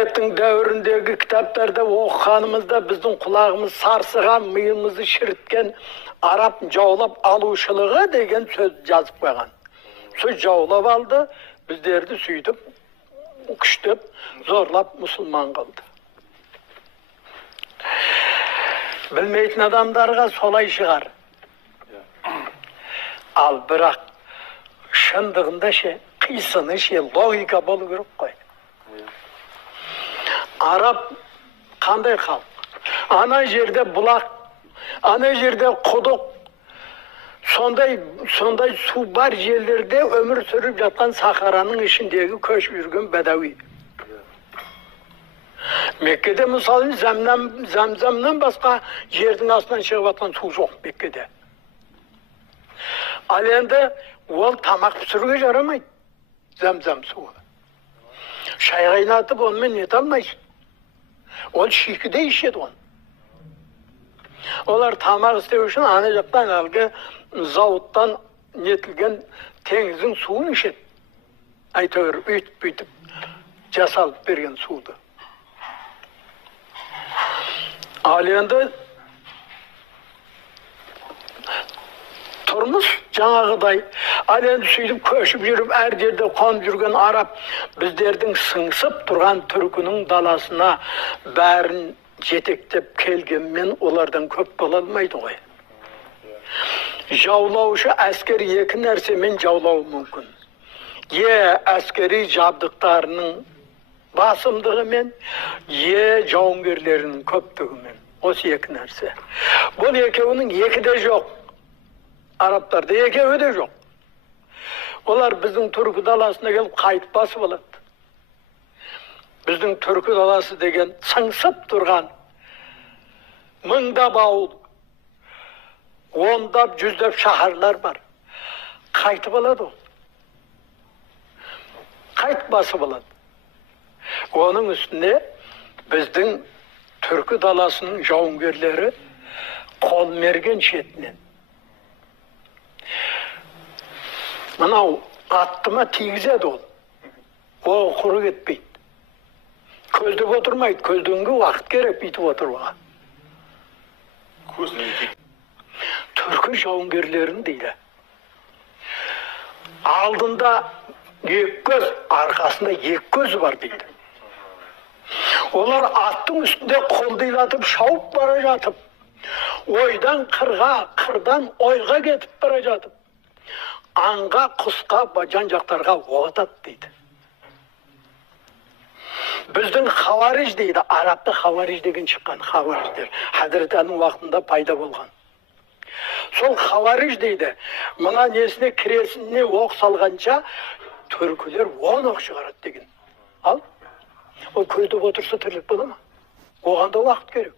Советтің дәуіріндегі кітаптарда оқығанымызда біздің құлағымыз сарсыған, миымызды шіріткен араб жаулап алушылығы деген сөз жазып қойған. Сөз жаулап алды, біздерді сөйтіп, күштеп, зорлап мұсылман қылды. Білмейтін адамдарға солай шығар. Ал бірақ шындығында қисыны логика болу керек қой. Араб қандай халық? Ана жерде бұлақ, ана жерде құдық, сондай су бар жерлерде өмір сүріп жатқан Сахараның ішіндегі көшіп жүрген бәдауи. Меккеде мысалы Замзамнан басқа жердің астынан шығып жатқан су жоқ Меккеде. Ал енді ол тамақ пісіруге жарамайды, Замзам суы. Шай қайнатып онымен ете алмайсың. Ол шикіде ішеді оны. Олар тамақ істеу үшін ана жақтан әлгі зауыттан нетілген теңіздің суын ішеді. Әйтеуір өйтіп жасалып берген суды. Ал енді тұрмыс жаңағыдай. Ал енді сөйтіп көшіп жүріп, әр жерде қонып жүрген араб біздердің сыңсып тұрған түркінің даласына бәрін жетектеп келгенмен олардан көп бола алмайды ғой. Жаулаушы әскер екі нәрсемен жаулауы мүмкін. Әскери жабдықтарының басымдығымен, жауынгерлерінің көптігімен. Осы екі нәрсе. Бұл екеуінің екі де жоқ. Арабтарда екеуі де жоқ. Олар біздің түркі даласына келіп қайтып басып алады. Біздің түркі даласы деген сыңсып тұрған мыңдап ауыл, ондап, жүздеп шаһарлар бар. Қайтып алады ол. Қайтып басып алады. Оның үстіне біздің түркі даласының жауынгерлері қол мерген шетінен. Мынау аттыма тигізеді ол. Ол құры кетпейді. Көздеп отырмайды. Көзденге уақыт керек бүйтіп отыруға. Түркі жауынгерлерін дейді. Алдында екі көз, арқасында екі көз бар дейді. Олар аттың үстінде қолдайлатып шауып бара жатып, ойдан қырға, қырдан ойға кетіп бара жатып, аңға, құсқа, жан-жақтарға оғатады дейді. Біздің хавариж дейді, арабта хавариж деген шыққан хавариждер. Хазірет Әлінің уақытында пайда болған. Сол хавариж дейді, мына несіне кіресіне оқ салғанша, түркілер 10 оқ шығарады деген. Ал, ол көздеп отырса тірлік бола ма? Оғанда уақыт керек.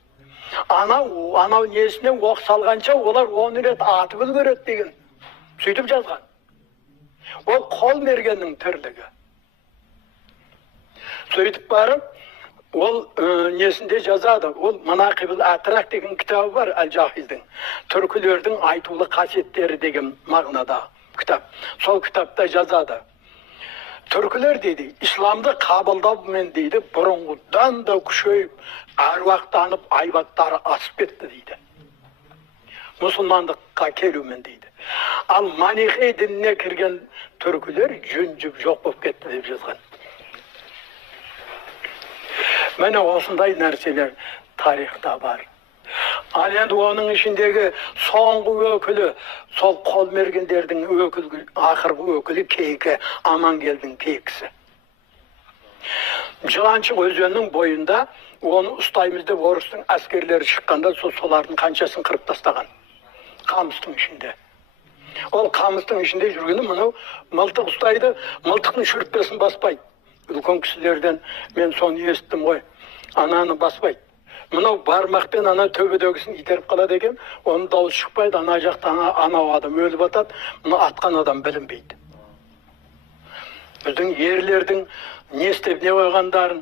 Анау несіне оқ салғанша, олар 10 рет атып үлгереді деген. Сөйтіп жазған. Ол қол мергеннің тірлігі. Сөйтіп барып, ол несінде жазады. Ол Манақибул Атрак деген кітабы бар Әл-Жахиздің. Түркілердің айтулы қасиеттері деген мағынада кітап. Сол кітапта жазады. Түркілер дейді, исламды қабылдаумен дейді, бұрынғыдан да күшейіп, әруақтанып, айбаттары асып кетті дейді. Мұсылмандыққа келумен дейді. Ал Манихей дініне кірген түркілер жүн-жүп жоқ болып кетті деп жазған. Міне осындай нәрселер тарихта бар. Ал енді оның ішіндегі соңғы өкілі, сол қол мергендердің өкілі, ақырғы өкілі Кейкі, Амангелдің Кейкісі. Жыланшық өзенінің бойында оны ұстаймыз деп орыстың әскерлері шыққанда солардың қаншасын қырып тастаған. Қамыстың ішінде. Ол қамыстың ішінде жүргені мұнау мылтық ұстайды, мылтықтың шүртпесін баспайды. Үлкен кісілерден мен соны естім ғой. Ананы баспайды. Мұнау бармақпен ана төбедегісін итеріп қалады екен, оның дауыс шықпайды, ана жақтан анау адам өліп атады, мұны атқан адам білінбейді. Біздің ерлердің не істеп не қойғандарын,